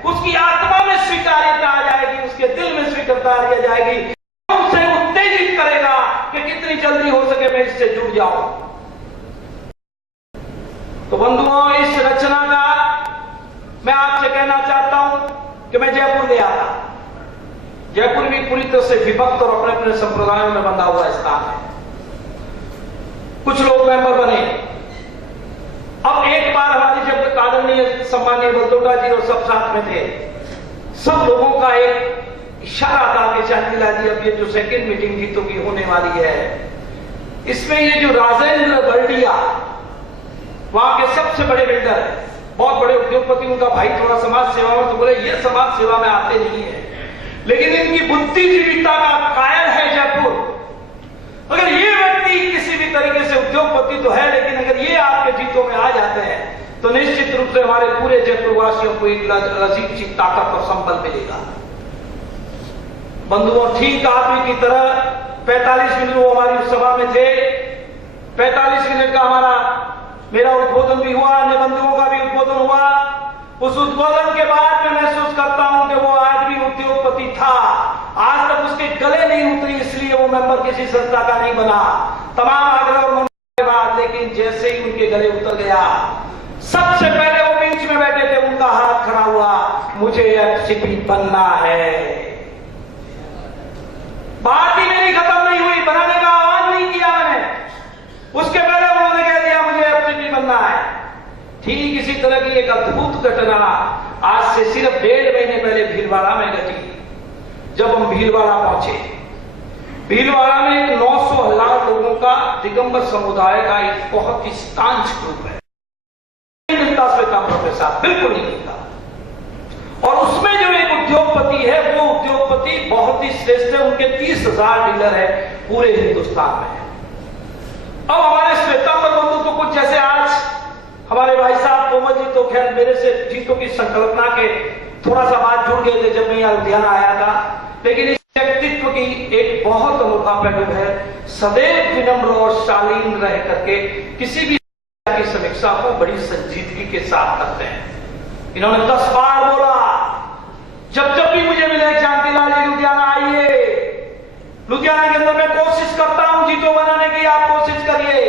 उसकी आत्मा में स्वीकार्यता आ जाएगी, उसके दिल में स्वीकारता आ जाएगी, उसे उत्तेजित करेगा कि कितनी जल्दी हो सके मैं इससे जुड़ जाऊं। तो बंधुओं, इस रचना का मैं आपसे कहना चाहता हूं कि मैं जयपुर गया था। जयपुर भी पूरी तरह से विभक्त और अपने अपने संप्रदायों में बंधा हुआ स्थान है। कुछ लोग मेंबर बने। अब एक बार हमारी जब आदरणीय सम्मानीय बलदोटा जी और सब साथ में थे, सब लोगों का एक इशारा था कि शांतिलाल जी, अब ये जो सेकंड मीटिंग जीतों की होने वाली है, इसमें ये जो राजेंद्र बर्डिया, वहां के सबसे बड़े बिल्डर, बहुत बड़े उद्योगपति, उनका भाई थोड़ा समाज सेवा में, तो बोले ये समाज सेवा में आते नहीं है, लेकिन इनकी बुद्धिजीविता का कायल है जयपुर। अगर ये व्यक्ति किसी भी तरीके से उद्योगपति तो है, लेकिन अगर ये आपके जीतों में आ जाते हैं हमारे पूरे जयपुरवासियों को एक अजीब सी ताकत और संबल मिलेगा। बंधुओं, ठीक आप ही की तरह 45 मिनट वो हमारी उस सभा में थे। 45 मिनट का मेरा उद्बोधन भी हुआ, अन्य बंधुओं का भी उद्बोधन हुआ। उस उद्बोधन के बाद मैं महसूस करता हूं कि वो आदमी उद्योगपति था। आज तक उसके गले नहीं उतरी, इसलिए वो मेंबर किसी संस्था का नहीं बना। तमाम आग्रह और मन के बाद, लेकिन जैसे ही उनके गले उतर गया, सबसे पहले वो बीच में बैठे थे, उनका हाथ खड़ा हुआ, मुझे एफसीपी बनना है। बात ही मेरी खत्म नहीं हुई, बनाने का आह्वान नहीं किया मैंने, उसके पहले उन्होंने कह दिया मुझे एफसीपी बनना है। ठीक इसी तरह की एक अद्भुत घटना आज से सिर्फ 1.5 महीने पहले भीलवाड़ा में घटी। जब हम भीलवाड़ा पहुंचे, भीलवाड़ा में एक 900,000 लोगों का दिगंबर समुदाय का एक बहुत ही स्टांच ग्रुप है। नहीं मिलता श्वेतांबर के साथ, बिल्कुल नहीं मिलता। और उसमें जो एक उद्योगपति है, वो उद्योगपति बहुत ही श्रेष्ठ है। उनके 30,000 डीलर है पूरे हिंदुस्तान में। अब हमारे श्वेतांबर बंधु तो कुछ जैसे आज हमारे भाई साहब कोमल जी तो खैर मेरे से जीतों की संकल्पना के थोड़ा सा बात जुड़ गए थे जब मैं यहाँ लुधियाना आया था, लेकिन इस व्यक्तित्व की एक बहुत अनोखा पहलू है, सदैव विनम्र और शालीन रह करके किसी भी की समीक्षा को बड़ी संजीदगी के साथ करते हैं। इन्होंने 10 बार बोला, जब भी मुझे मिले शांतिलाल जी लुधियाना आइए, लुधियाना के अंदर मैं कोशिश करता हूं जीतो बनाने की, आप कोशिश करिए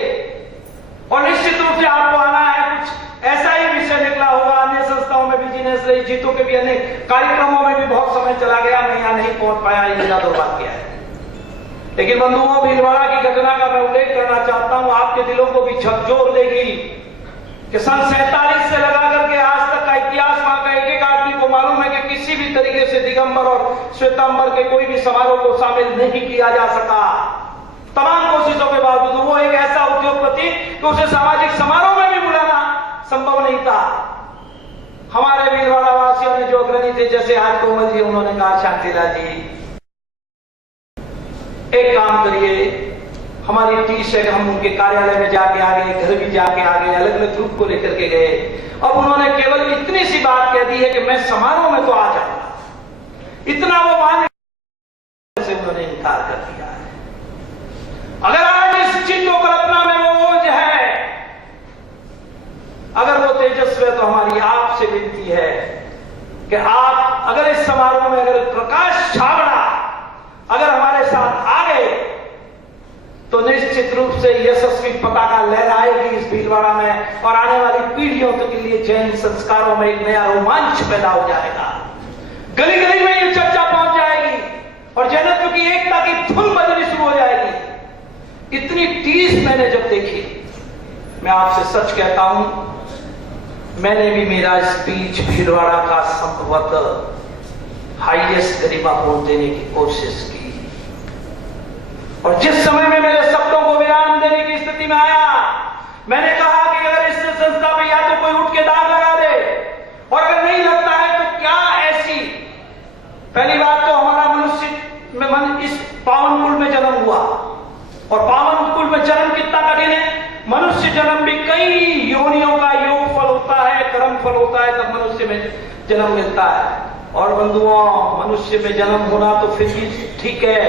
और निश्चित रूप से आपको आना है। कुछ ऐसा ही विषय निकला होगा, अन्य संस्थाओं में बिजनेस रही, जीतों के भी अन्य कार्यक्रमों में भी बहुत समय चला गया, मैं यहाँ नहीं पहुंच पाया, ये मेरा दुर्भाग्य है। लेकिन बंधुओं, भीलवाड़ा की घटना का मैं उल्लेख करना चाहता हूं, आपके दिलों को भी झकझोर देगी कि सन 47 से लगा करके आज तक का इतिहास वहां का एक आदमी को मालूम है कि किसी भी तरीके से दिगंबर और श्वेतांबर के कोई भी समारोह को शामिल नहीं किया जा सका। तमाम कोशिशों के बावजूद वो एक ऐसा उद्योगपति कि उसे सामाजिक समारोह में भी बुलाना संभव नहीं था। हमारे भीलवाड़ा वासियों ने जो अग्रणी थे, जैसे आज कोमल जी, उन्होंने कहा शांतिलाल जी एक काम करिए, हमारी टी-शर्ट हम उनके कार्यालय में जाके आ गए, घर भी जाके आ गए, अलग अलग ग्रुप को लेकर के गए। अब उन्होंने केवल इतनी सी बात कह दी है कि मैं समारोह में तो आ जाऊंगा, इतना वो मानने से उन्होंने इनकार कर दिया है। अगर आज इस चित्त और कल्पना में वो ओज है, अगर वो तेजस्वी है, तो हमारी आपसे विनती है कि आप अगर इस समारोह में अगर प्रकाश छाबड़ा अगर हमारे साथ आ गए, तो निश्चित रूप से यशस्वी पताका लहराएगी इस भीलवाड़ा में और आने वाली पीढ़ियों के लिए जैन संस्कारों में एक नया रोमांच पैदा हो जाएगा। गली गली में ये चर्चा पहुंच जाएगी और जैनत्व की एकता की धुन बजनी शुरू हो जाएगी। इतनी टीस मैंने जब देखी, मैं आपसे सच कहता हूं, मैंने भी मेरा स्पीच भीलवाड़ा का संभवतः हाईएस्ट गरिमापूर्ण देने की कोशिश की। और जिस समय में मेरे शब्दों को विराम देने की स्थिति में आया, मैंने कहा कि अगर इस संस्था पे या तो कोई उठ के दाग लगा दे, और अगर नहीं लगता है तो क्या ऐसी, पहली बात तो हमारा मनुष्य में मन इस पावन कुल में जन्म हुआ, और पावन कुल में जन्म कितना कठिन है। मनुष्य जन्म भी कई योनियों का योग फल होता है, कर्म फल होता है, तब मनुष्य में जन्म मिलता है। और बंधुओं, मनुष्य में जन्म होना तो फिर भी ठीक है,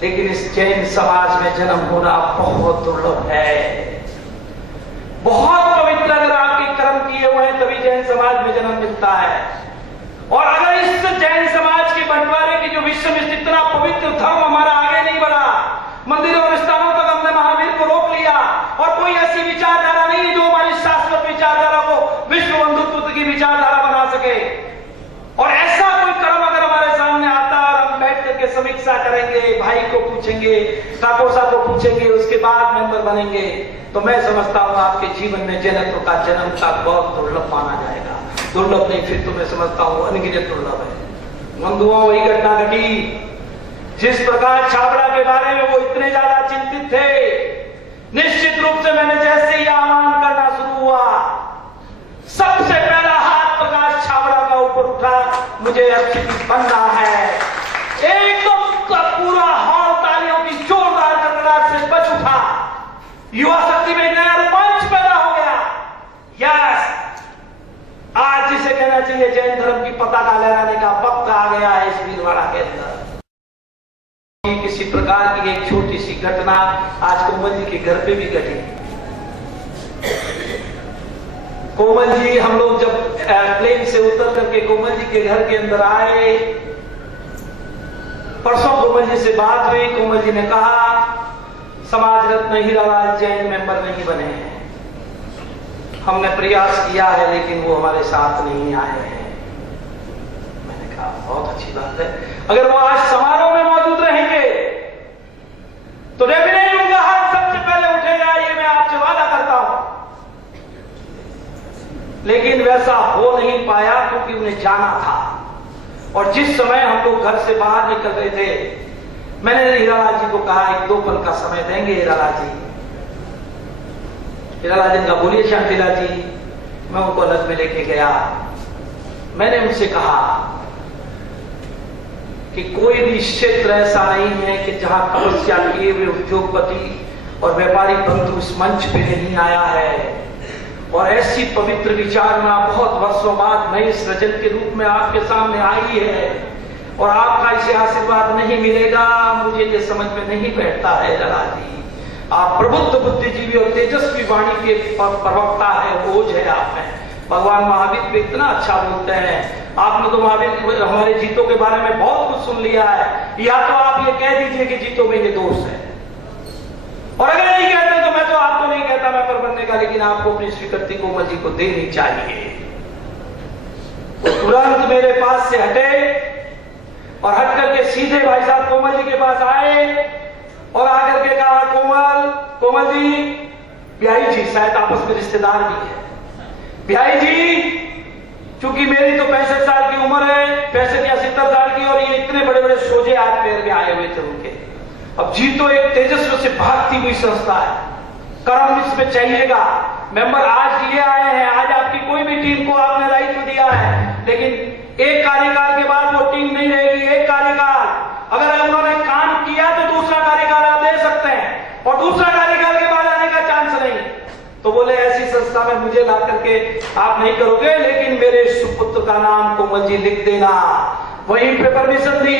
लेकिन इस जैन समाज में जन्म होना बहुत दुर्लभ है। बहुत पवित्र अगर आपके कर्म किए हुए हैं तभी जैन समाज में जन्म मिलता है। और अगर इस जैन समाज के बंटवारे की जो विश्व में इतना पवित्र धर्म हमारा आगे नहीं बढ़ा, मंदिरों और स्थानों तक हमने महावीर को रोक लिया, और कोई ऐसी विचारधारा नहीं है जो हमारी शाश्वत विचारधारा को विश्व बंधुत्व की विचारधारा बना सके। और ऐसा कोई कर्म अगर हमारे सामने आता और हम बैठ करके समीक्षा करेंगे, भाई को पूछेंगे, काकोसा को पूछेंगे, उसके बाद मेंबर बनेंगे, तो मैं समझता हूं आपके जीवन में जैनत्व का जन्म का बहुत दुर्लभ माना जाएगा। दुर्लभ नहीं, फिर तो मैं समझता हूं अनगिनत दुर्लभ है। बंधुओं, वही घटना घटी जिस प्रकार छाबड़ा के बारे में वो इतने ज्यादा चिंतित थे। निश्चित रूप से मैंने जैसे ही आह्वान करना शुरू हुआ, सबसे पहला हाथ प्रकाश छाबड़ा का ऊपर उठा, मुझे एफसीपी बनना है। एकदम पूरा हॉल तालियों की जोरदार गड़गड़ाहट से बच उठा। युवा शक्ति में नया रोमांच पैदा हो गया। यस, घटना आज कोमल जी के घर पे भी घटी। कोमल जी, हम लोग जब प्लेन से उतर करके कोमल जी के घर के अंदर आए, परसों कोमल जी से बात हुई। कोमल जी ने कहा समाज रत्न हीरालाल जैन मेंबर नहीं बने हैं। हमने प्रयास किया है लेकिन वो हमारे साथ नहीं आए हैं। मैंने कहा बहुत अच्छी बात है, अगर वो आज समारोह में मौजूद रहेंगे तो डेफिनेटली उनका हाथ सबसे पहले उठेगा, ये मैं आपसे वादा करता हूं। लेकिन वैसा हो नहीं पाया क्योंकि उन्हें जाना था। और जिस समय हम लोग घर से बाहर निकल रहे थे, मैंने हीरालाल जी को कहा एक दो पल का समय देंगे हीरालाल जी। हीरालाल जी का बोलिए शांतिलाल जी। मैं उनको अलग में लेके गया। मैंने उनसे कहा कि कोई भी क्षेत्र ऐसा नहीं है कि जहां तपस्या किए हुए उद्योगपति और व्यापारी बंधु इस मंच पे नहीं आया है। और ऐसी पवित्र विचारणा बहुत वर्षों बाद नए सृजन के रूप में आपके सामने आई है और आपका इसे आशीर्वाद नहीं मिलेगा, मुझे ये समझ में नहीं बैठता है हीरालाल जी। आप प्रबुद्ध बुद्धिजीवी और तेजस्वी वाणी के प्रवक्ता है, ओज है आप में। भगवान महावीर भी इतना अच्छा बोलते हैं। आपने तो महावीर हमारे जीतो के बारे में बहुत कुछ सुन लिया है। या तो आप ये कह दीजिए कि जीतो में ये दोष है, और अगर नहीं कहते तो मैं तो आपको नहीं कहता मैं पर बनने का, लेकिन आपको अपनी स्वीकृति कोमल जी को देनी चाहिए। तो तुरंत मेरे पास से हटे और हट करके सीधे भाई साहब कोमल जी के पास आए और आकर के कहा कोमल जी, बिहाई जी शायद आपस में रिश्तेदार भी है, बिहाई जी चूंकि मेरी तो 65 साल की उम्र है, 65 या 70 साल की, और ये इतने बड़े बड़े सोजे आज पैर में आए हुए थे उनके। अब जी तो एक तेजस्व से भागती हुई संस्था है, कर्म इसमें चाहिएगा। मेंबर आज लिए आए हैं, आज आपकी कोई भी टीम को आपने दायित्व दिया है, लेकिन एक कार्यकाल के बाद वो टीम नहीं रहेगी। एक कार्यकाल अगर उन्होंने काम किया तो दूसरा कार्यकाल आप दे सकते हैं, और दूसरा कार्यकाल के बाद आने का चांस नहीं। तो बोले ऐसी संस्था में मुझे ला करके आप नहीं करोगे, लेकिन मेरे सुपुत्र का नाम कोमल जी लिख देना। वहीं पे परमिशन दी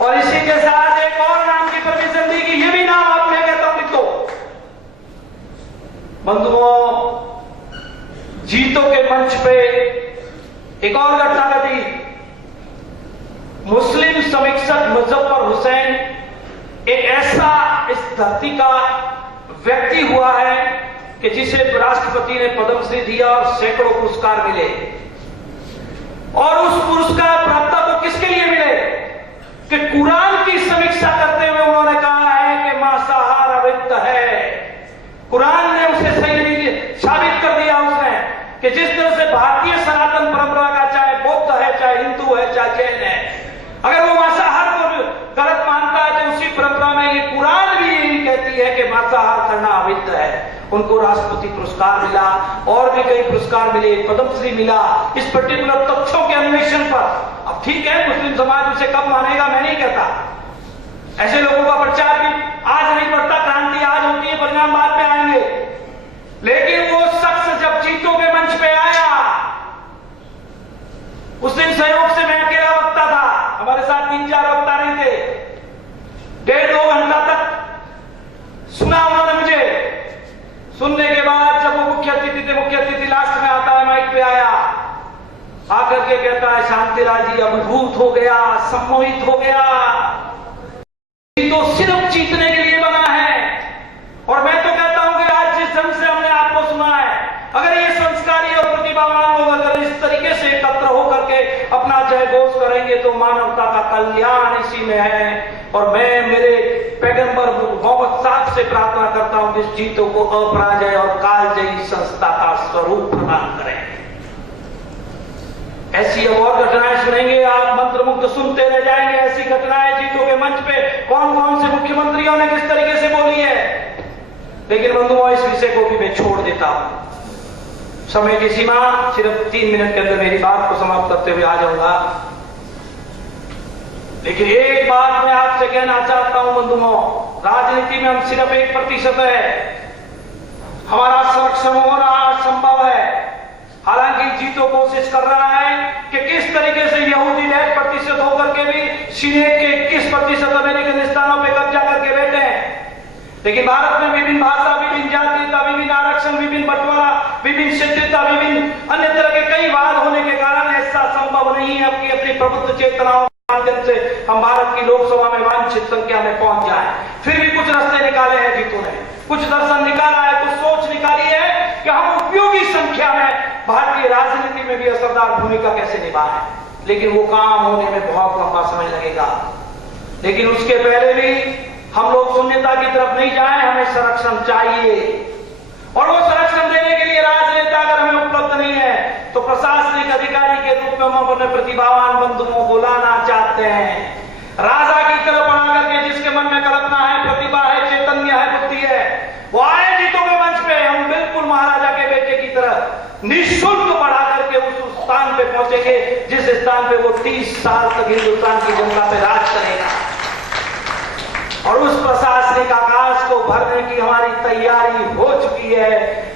और इसी के साथ एक और नाम की परमिशन दी कि ये भी नाम आप मैं कहता हूं लिख दो। बंधुओं, जीतों के मंच पे एक और घटना घटी। मुस्लिम समीक्षक मुजफ्फर हुसैन एक ऐसा इस धरती का व्यक्ति हुआ है कि जिसे राष्ट्रपति ने पद्मश्री दिया और सैकड़ों पुरस्कार मिले। और उस पुरस्कार प्राप्त को किसके लिए मिले कि कुरान की समीक्षा करते हुए उन्होंने कहा है कि मांसाहार अवैध है। कुरान ने उसे सही साबित कर दिया उसने कि जिस तरह से भारतीय सनातन परंपरा का, चाहे बौद्ध है, चाहे हिंदू है, चाहे जैन है, अगर वो मांसाहार को गलत मानता है तो उसी परंपरा में ये कुरान भी यही कहती है कि मांसाहार करना अवैध है। उनको राष्ट्रपति पुरस्कार मिला और भी कई पुरस्कार मिले, पद्मश्री मिला इस पर्टिकुलर तथ्यों के अन्वेषण पर। अब ठीक है, मुस्लिम समाज उसे कब मानेगा मैं नहीं कहता। ऐसे लोगों का प्रचार भी आज नहीं पड़ता, क्रांति आज होती है, परिणाम बाद में आएंगे। लेकिन वो शख्स जब जीतों के मंच पे आया, उस दिन सहयोग से मैं अकेला वक्ता था, हमारे साथ 3-4 वक्ता नहीं थे। 1.5-2 घंटा तक सुना उन्होंने मुझे। सुनने के बाद जब वो मुख्य अतिथि थे, मुख्य अतिथि लास्ट में आता है, माइक पे आया, आकर के कहता है शांतिलाल जी अभिभूत हो गया, सम्मोहित हो गया, तो सिर्फ जीतने के लिए बना है। और मैं तो कहता हूं कि आज जिस ढंग से हमने आपको सुना है, अगर ये संस्कारी और प्रतिभावान लोग अगर इस तरीके से एकत्र होकर के अपना जयघोष करेंगे तो मानवता का कल्याण इसी में है। और मैं मेरे पैगंबर मोहम्मद साहब से प्रार्थना करता हूं कि इस जीतों को अपराजय और कालजयी संस्था का स्वरूप प्रदान करें। ऐसी और घटनाएं सुनेंगे आप, मंत्रमुग्ध सुनते रह जाएंगे। ऐसी घटनाएं जीतों के मंच पे कौन कौन से मुख्यमंत्रियों ने किस तरीके से बोली है। लेकिन बंधुओं, इस विषय को भी मैं छोड़ देता हूं। समय की सीमा, सिर्फ 3 मिनट के अंदर मेरी बात को समाप्त करते हुए आ जाऊंगा। लेकिन एक बात मैं आपसे कहना चाहता हूं बंधुओं, राजनीति में हम सिर्फ 1% है, हमारा संरक्षण होना असंभव है। हालांकि जीतो कोशिश कर रहा है कि किस तरीके से यहूदी 1% होकर के भी सीनेट के 21% अमेरिकन स्थानों पर कब्जा करके बैठे हैं। लेकिन भारत में विभिन्न भाषा, विभिन्न जातीयता, विभिन्न आरक्षण, विभिन्न बंटवारा, विभिन्न शिक्षितता, विभिन्न अन्य तरह के कई वाद होने के कारण ऐसा संभव नहीं है कि अपनी प्रबुद्ध चेतनाओं के माध्यम से हम भारत की लोकसभा में वांछित संख्या में पहुंच जाए। फिर भी कुछ रास्ते निकाले हैं जीतू ने, कुछ दर्शन निकाला है, कुछ सोच निकाली है कि हम उपयोगी संख्या में भारतीय राजनीति में भी असरदार भूमिका कैसे निभाएं। लेकिन वो काम होने में बहुत लंबा समय लगेगा। लेकिन उसके पहले भी हम लोग शून्यता की तरफ नहीं जाए, हमें संरक्षण चाहिए। और वो संरक्षण देने के लिए राजनेता अगर हमें उपलब्ध नहीं है तो प्रशासनिक अधिकारी के रूप में हम अपने प्रतिभावान बंधुओं को लाना चाहते हैं। राजा की तरफ बढ़ा करके जिसके मन में कल्पना है, प्रतिभा है, चैतन्य है, बुद्धि है, वो आए जीतों के मंच पे। हम बिल्कुल महाराजा के बेटे की तरह निःशुल्क बढ़ा करके उस स्थान पे पहुंचेंगे जिस स्थान पे वो 30 साल तक हिंदुस्तान की जनता पे राज करेगा। और उस प्रशासनिक आकाश को भरने की हमारी तैयारी हो चुकी है,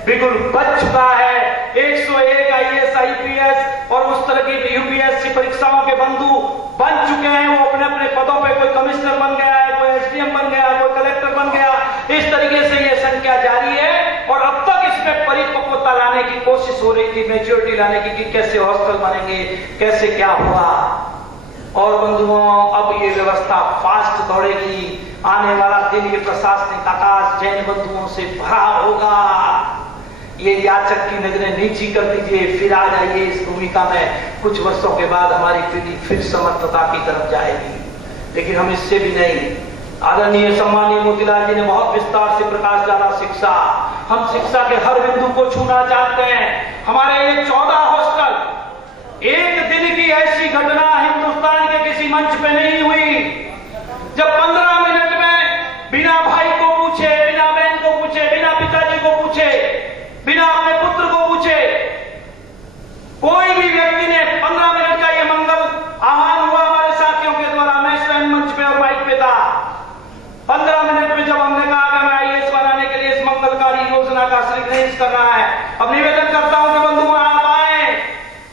बिल्कुल बच चुका है। 101 IAS, IPS और उस तरह की UPSC परीक्षाओं के बंधु बन चुके हैं। वो अपने अपने पदों पे, कोई कमिश्नर बन गया है, कोई SDM बन गया, कोई कलेक्टर बन गया। इस तरीके से ये संख्या जारी है और अब तक इसमें परिपक्वता लाने की कोशिश हो रही थी, मैच्योरिटी लाने की कि कैसे हॉस्टल बनेंगे, कैसे क्या हुआ। और बंधुओं, अब ये व्यवस्था फास्ट दौड़ेगी। आने वाला दिन ये प्रशासनिक आकाश जैन बंधुओं से भरा होगा। ये याचक की नजरें नीची कर दीजिए, फिर आ जाइए इस भूमिका में। कुछ वर्षों के बाद हमारी पीढ़ी फिर समर्थता की तरफ जाएगी। लेकिन हम इससे भी नहीं। आदरणीय सम्मानीय मोतीलाल जी ने बहुत विस्तार से प्रकाश डाला शिक्षा। हम शिक्षा के हर बिंदु को छूना चाहते हैं। हमारे ये 14 हॉस्टल, एक दिन की ऐसी घटना हिंदुस्तान के किसी मंच पे नहीं हुई जब 15 मिनट में बिना भाई को पूछे, बिना बहन को पूछे, बिना पिताजी को पूछे, बिना अपने पुत्र को पूछे, कोई भी व्यक्ति ने 15 मिनट का ये मंगल आह्वान हुआ हमारे साथियों के द्वारा। मैं स्वयं मंच पे और माइक पे था। 15 मिनट में जब हमने कहा कि हमें IAS बनाने के लिए इस मंगलकारी योजना का श्रीगणेश करना है, अब निवेदन करता हूं कि बंधु आप आए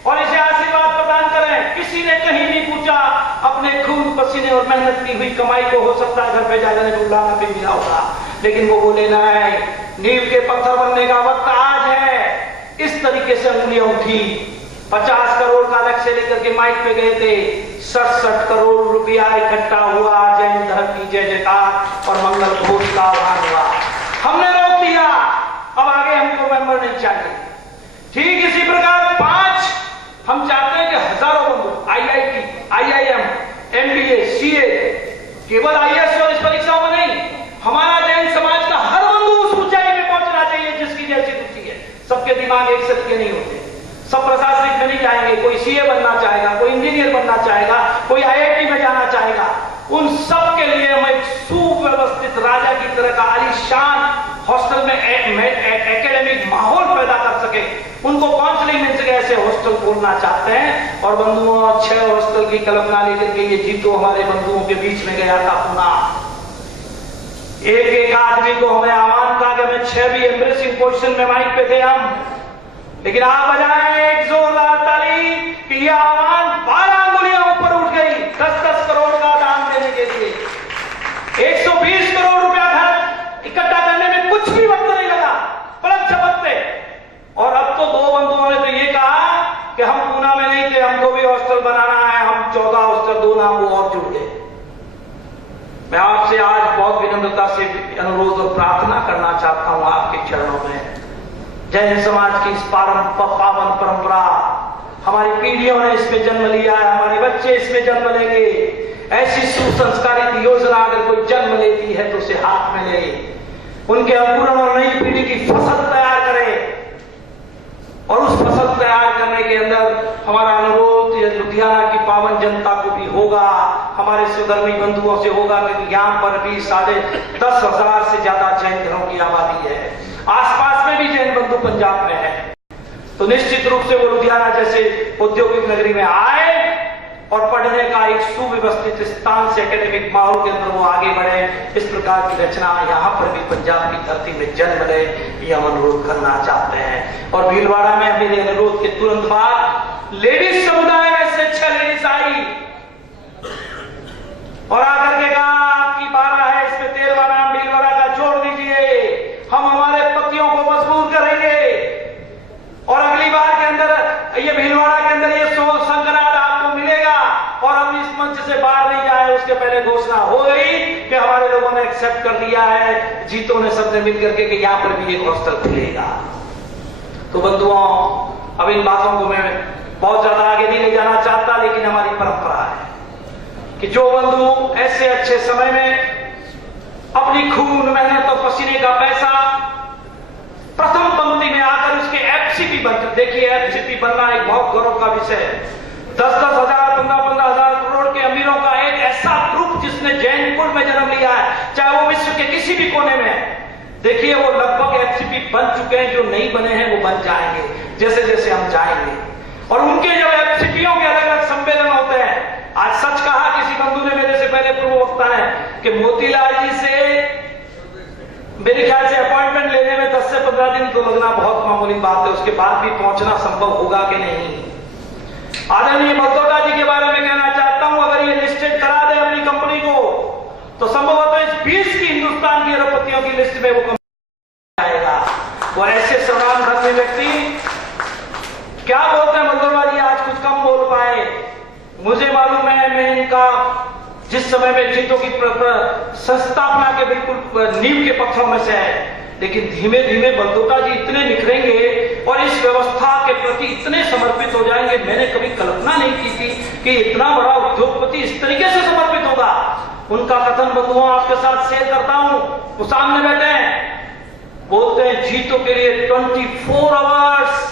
और इसे आशीर्वाद प्रदान करें। किसी ने कहीं नहीं पूछा। अपने खून पसीने और मेहनत की हुई कमाई को हो सकता है घर पे जाकर बुलाना भी मिला होगा, लेकिन वो बोले ना, नींव के पत्थर बनने का वक्त आज है। इस तरीके से उंगलियां उठी। 50 करोड़ का लक्ष्य लेकर के माइक पे गए थे। 67 करोड़ रुपया इकट्ठा हुआ। जैन धर्म की जय जयकार और मंगल घोष का आह्वान हुआ। हमने रोक दिया। अब आगे हमको मेंबर नहीं चाहिए। ठीक इसी प्रकार 5 हम चाहते हैं कि हजारों बंधु IIT, IIM, MBA, CA, केवल IAS और इस परीक्षाओं में नहीं, हमारा जैन समाज का हर बंधु उस ऊंचाई में पहुंचना चाहिए जिसकी जैसी रुचि है। सबके दिमाग एक से के नहीं होते। सब प्रशासनिक में नहीं जाएंगे। कोई CA बनना चाहेगा, कोई इंजीनियर बनना चाहेगा, कोई IIT में जाना चाहेगा। उन सब के लिए हम एक सुव्यवस्थित राजा की तरह का आलीशान हॉस्टल में एकेडमिक माहौल पैदा कर सके, उनको काउंसलिंग मिल सके, ऐसे हॉस्टल खोलना चाहते हैं। और बंधुओं, 6 हॉस्टल की कल्पना लेकर के ये जीतो हमारे बंधुओं के बीच में गया था पुना। एक आदमी को हमें आह्वान था कि हमें 6 भी एम्ब्रेसिंग पोजीशन में माइक पे थे हम, लेकिन आप बजाएं एक जोरदार ताली कि यह आह्वान 12 अंगुलियां ऊपर उठ गई 10-10 करोड़ का दान देने के लिए। 120 करोड़ रुपया घर इकट्ठा करने में कुछ भी वक्त नहीं लगा, पलक झपकते। और अब तो 2 बंधुओं ने तो ये कहा कि हम पूना में नहीं थे, हमको भी हॉस्टल बनाना है। हम 14 हॉस्टल, 2 नाम वो और जुड़ गए। मैं आपसे आज बहुत विनम्रता से अनुरोध और प्रार्थना करना चाहता हूं आपके चरणों में। जैन समाज की इस पावन परंपरा, हमारी पीढ़ियों ने इसमें जन्म लिया है, हमारे बच्चे इसमें जन्म लेंगे। ऐसी सुसंस्कारित योजना अगर कोई जन्म लेती है तो उसे हाथ में ले, उनके अंकुरण और नई पीढ़ी की फसल तैयार करे। और उस फसल तैयार करने के अंदर हमारा अनुरोध लुधियाना की पावन जनता को भी होगा, हमारे स्वधर्मी बंधुओं से होगा, क्योंकि यहाँ पर भी 10,500 से ज्यादा जैन घरों की आबादी है। आसपास में भी जैन बंधु पंजाब में है। तो निश्चित रूप से वो लुधियाना जैसे औद्योगिक नगरी में आए और पढ़ने का एक सुव्यवस्थित स्थान से एकेडमिक माहौल के अंदर वो आगे बढ़े। इस प्रकार की रचना यहाँ पर भी पंजाब की धरती में जन्म ले, ये हम अनुरोध करना चाहते हैं। और भीलवाड़ा में मेरे अनुरोध के तुरंत बाद लेडीज समुदाय में से 6 लेडीज आई और आकर के कहा आपकी 12 है, इसमें 13वां नाम भीलवाड़ा का जोड़ दीजिए। एक्सेप्ट कर लिया है जीतो ने, सबने मिलकर के कि यहां पर भी एक हॉस्टल खुलेगा। तो बंधुओं, अब इन बातों को मैं बहुत ज्यादा आगे नहीं ले जाना चाहता, लेकिन हमारी परंपरा है कि जो बंधु ऐसे अच्छे समय में अपनी खून मेहनत और पसीने का पैसा प्रथम पंक्ति में आकर उसके एफसीपी बनकर, देखिए एफसीपी बनना एक बहुत गौरव का विषय है। 10-10 हजार 15-15 हजार करोड़ के अमीरों का एक ऐसा ग्रुप जिसने जैन कुल में जन्म लिया है, चाहे वो विश्व के किसी भी कोने में है। देखिए वो लगभग एफसीपी बन चुके हैं, जो नहीं बने हैं वो बन जाएंगे जैसे जैसे हम जाएंगे। और उनके जब एफसीपीओं के अलग अलग सम्मेलन होते हैं, आज सच कहा किसी बंधु ने मेरे से पहले पूर्व वक्ता ने कि मोतीलाल जी से मेरे ख्याल से अपॉइंटमेंट लेने में 10 से 15 दिन तो लगना बहुत मामूली बात है, उसके बाद भी पहुंचना संभव होगा कि नहीं। आदरणीय बलदौटा जी के बारे में कहना चाहता हूं, अगर ये लिस्टेड करा दे अपनी कंपनी को तो संभवतः इस 20 की हिंदुस्तान की अरबपतियों की लिस्ट में वो कंपनी आएगा। और ऐसे समान धर्मी व्यक्ति क्या बोलते हैं बलदौटा जी, आज कुछ कम बोल पाए। मुझे मालूम है, मैं इनका जिस समय में जीतो की संस्थापना के बिल्कुल नींव के पत्थरों में से है, लेकिन धीमे धीमे बलदौटा जी इतने निखरेंगे और इस व्यवस्था के प्रति इतने समर्पित हो जाएंगे, मैंने कभी कल्पना नहीं की थी कि इतना बड़ा उद्योगपति इस तरीके से समर्पित होगा। उनका कथन बंधुओं आपके साथ शेयर करता हूं। वो सामने बैठे हैं, बोलते हैं जीतो के लिए 24 आवर्स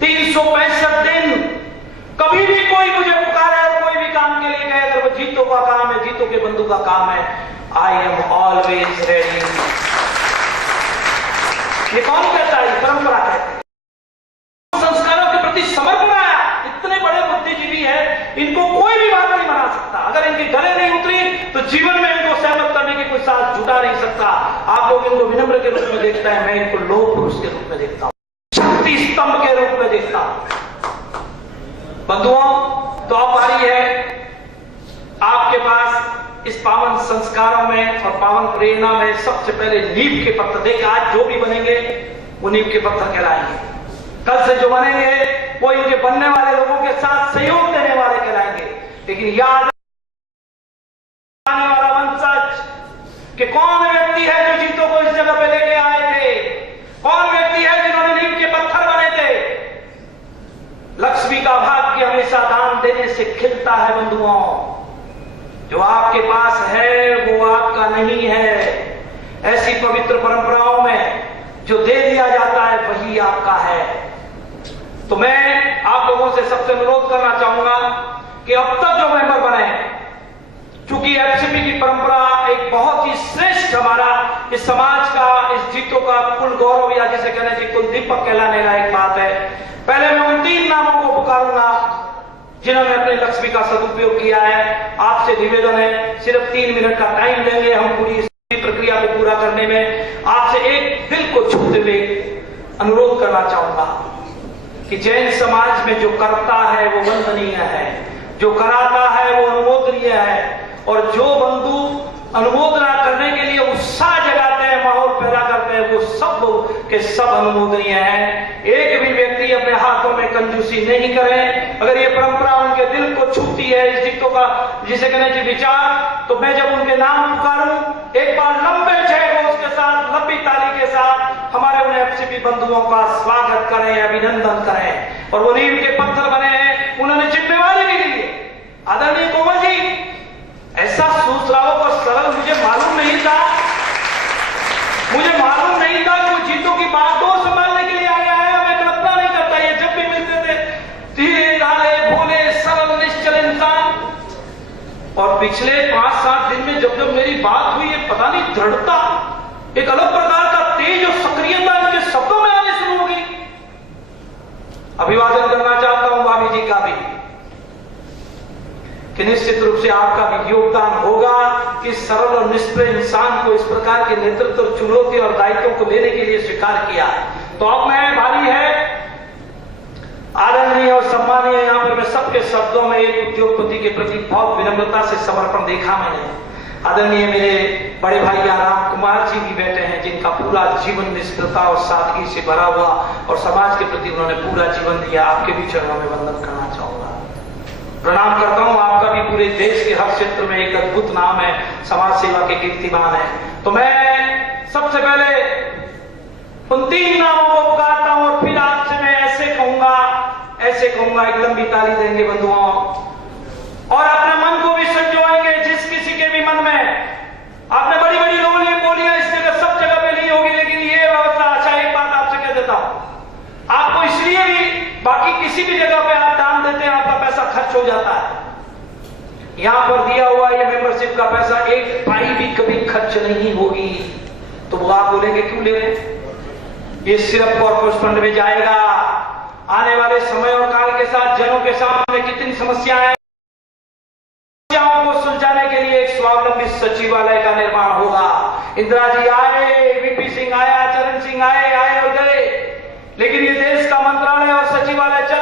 365 दिन कभी भी कोई मुझे पुकारे और कोई भी काम के लिए कहे, अगर वो जीतो का काम है, जीतो के बंधु का काम है, आई एम ऑलवेज रेडी। ये कौन कहता है? परंपरा कहती है। संस्कारों के प्रति समर्पण आया। इतने बड़े बुद्धिजीवी है, इनको कोई भी बात नहीं बना सकता। अगर इनके गले नहीं उतरी तो जीवन में इनको सहमत करने की कोई साथ जुटा नहीं सकता। आप लोग इनको विनम्र के रूप में देखता है, मैं इनको लोह पुरुष के रूप में देखता हूं, शक्ति स्तंभ के रूप में देखता हूं। बंधुओं, तो अब बारी है आपके पास इस पावन संस्कारों में और पावन प्रेरणा में सबसे पहले नींव के पत्थर। देखिए आज जो भी बनेंगे वो नींव के पत्थर कहलाएंगे, कल से जो बनेंगे वो इनके बनने वाले लोगों के साथ सहयोग देने वाले कहलाएंगे। लेकिन याद आने वाला वंशज कि कौन व्यक्ति है जो जीतो को इस जगह पे लेके आए थे, कौन व्यक्ति है जिन्होंने नींव के पत्थर बने थे। लक्ष्मी का भाग्य हमेशा दान देने से खिलता है बंधुओं। जो आपके पास है वो आपका नहीं है। ऐसी पवित्र परंपराओं में जो दे दिया जाता है वही आपका है। तो मैं आप लोगों से सबसे अनुरोध करना चाहूंगा कि अब तक जो मेंबर बने, चूंकि एफसीपी की परंपरा एक बहुत ही श्रेष्ठ हमारा इस समाज का, इस जीतो का कुल गौरव या जिसे कहना चाहिए कुल दीपक कहलाने लायक बात है। पहले मैं उन 3 नामों को पुकारूंगा जिन्होंने अपने लक्ष्मी का सदुपयोग किया है। आपसे निवेदन है, सिर्फ 3 मिनट का टाइम लेंगे हम पूरी इस प्रक्रिया को पूरा करने में। आपसे एक दिल को छूते हुए अनुरोध करना चाहूंगा कि जैन समाज में जो करता है वो वंदनीय है, जो कराता है वो अनुमोदनीय है, और जो बंधु अनुमोदना करने के लिए उत्साह जगाते हैं, माहौल पैदा करते हैं, वो सब के सब अनुमोदनीय है। एक भी व्यक्ति अपने हाथों में कंजूसी नहीं करे। अगर ये परंपरा उनके दिल को छूती है, इस जीतो का जिसे कहने चाहिए विचार, तो मैं जब उनके नाम पुकारूं, एक बार लंबे जय घोष के साथ, लंबी ताली के साथ हमारे उन एफसीपी बंधुओं का स्वागत करें, अभिनंदन करें। और वो नींव के पत्थर बने हैं, उन्होंने जिम्मेवारी भी ली है। आदरणीय कोमल जी, ऐसा सूचनाओं पर सरल मुझे मालूम नहीं था। मुझे मालूम नहीं था कि वो जीतो की बातों संभालने के लिए आया है। मैं कल्पना नहीं करता, ये जब भी मिलते थे धीरे धारे भोले सरल निश्चल इंसान। और पिछले 5-7 दिन में जब जब मेरी बात हुई, ये पता नहीं दृढ़ता, एक अलग प्रकार का तेज और सक्रियता इनके शब्दों में आने शुरू होगी। अभिवादन करना चाहता हूं भाभी जी का भी कि निश्चित रूप से आपका भी योगदान होगा कि सरल और निष्प्रिय इंसान को इस प्रकार के नेतृत्व, चुनौती और दायित्वों को लेने के लिए स्वीकार किया। तो अब मैं भारी है आदरणीय और सम्मानीय, यहां पर मैं सबके शब्दों में एक उद्योगपति के प्रति बहुत विनम्रता से समर्पण देखा मैंने। आदरणीय मेरे बड़े भाई राम कुमार जी भी बैठे हैं, जिनका पूरा जीवन निष्ठता और सादगी से भरा हुआ और समाज के प्रति उन्होंने पूरा जीवन दिया। आपके भी चरणों में वंदन करना चाहूंगा, प्रणाम करता हूं। आपका भी पूरे देश के हर क्षेत्र में एक अद्भुत नाम है, समाज सेवा के कीर्तिमान है। तो मैं सबसे पहले उन 3 नामों को पुकारता हूं और फिर आपसे मैं ऐसे कहूंगा, एक लंबी ताली देंगे बंधुओं, और अपने मन को भी संजोएंगे। जिस किसी के भी मन में आपने बड़ी बड़ी बोलियां इस जगह सब जगह पे नहीं होगी, लेकिन ये व्यवस्था, अच्छा एक बात आपसे कह देता हूं, आपको इसलिए भी बाकी किसी भी जगह पे आप दान देते हैं आपका पैसा खर्च हो जाता है, यहां पर दिया हुआ ये मेंबरशिप का पैसा एक पाई भी कभी खर्च नहीं होगी। तो वो आप बोलेंगे क्यों ले रहे हैं? ये सिर्फ कॉर्पोरेट फंड में जाएगा। आने वाले समय और काल के साथ जनों के सामने कितनी समस्याएं, समस्याओं को सुलझाने के लिए एक स्वावलंबी सचिवालय का निर्माण होगा। इंदिरा जी आए, वीपी सिंह आया, चरण सिंह आए और गए, लेकिन ये देश का मंत्रालय और सचिवालय चल